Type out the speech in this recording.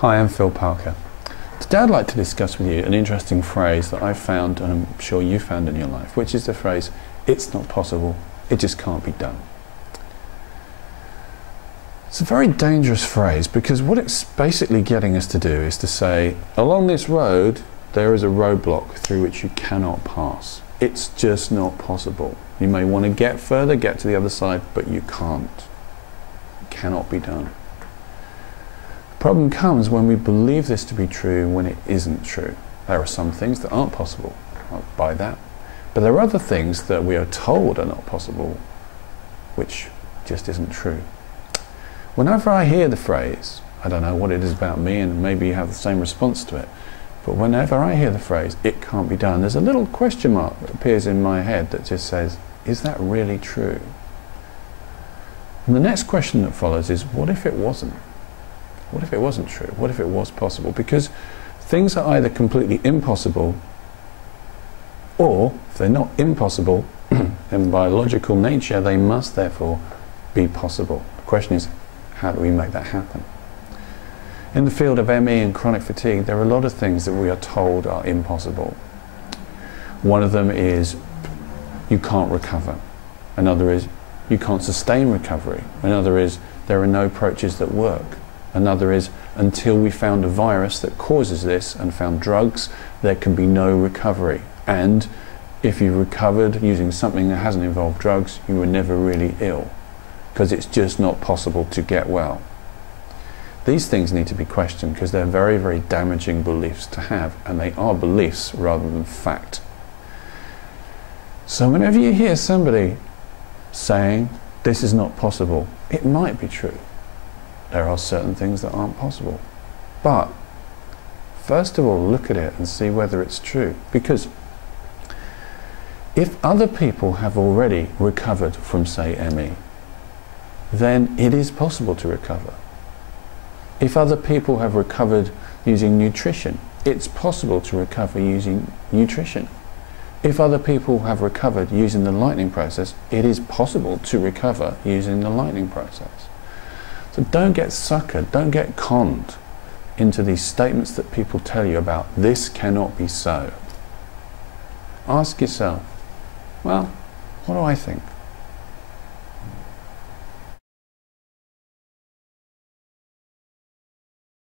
Hi, I'm Phil Parker. Today I'd like to discuss with you an interesting phrase that I've found, and I'm sure you found in your life, which is the phrase, "It's not possible, it just can't be done." It's a very dangerous phrase because what it's basically getting us to do is to say, along this road there is a roadblock through which you cannot pass. It's just not possible. You may want to get further, get to the other side, but you can't. It cannot be done. The problem comes when we believe this to be true when it isn't true. There are some things that aren't possible. I'll buy that. But there are other things that we are told are not possible, which just isn't true. Whenever I hear the phrase, I don't know what it is about me, and maybe you have the same response to it, but whenever I hear the phrase, "it can't be done," there's a little question mark that appears in my head that just says, is that really true? And the next question that follows is, what if it wasn't? What if it wasn't true? What if it was possible? Because things are either completely impossible, or if they're not impossible, in biological nature, they must therefore be possible. The question is, how do we make that happen? In the field of ME and chronic fatigue, there are a lot of things that we are told are impossible. One of them is you can't recover. Another is you can't sustain recovery. Another is there are no approaches that work. Another is until we found a virus that causes this and found drugs, there can be no recovery. And if you recovered using something that hasn't involved drugs, you were never really ill, because it's just not possible to get well. These things need to be questioned because they're very, very damaging beliefs to have, and they are beliefs rather than fact. So whenever you hear somebody saying this is not possible, it might be true. There are certain things that aren't possible. But first of all, look at it and see whether it's true. Because if other people have already recovered from, say, ME, then it is possible to recover. If other people have recovered using nutrition, it's possible to recover using nutrition. If other people have recovered using the lightning process, it is possible to recover using the lightning process. So don't get suckered, don't get conned into these statements that people tell you about this cannot be so. Ask yourself, well, what do I think?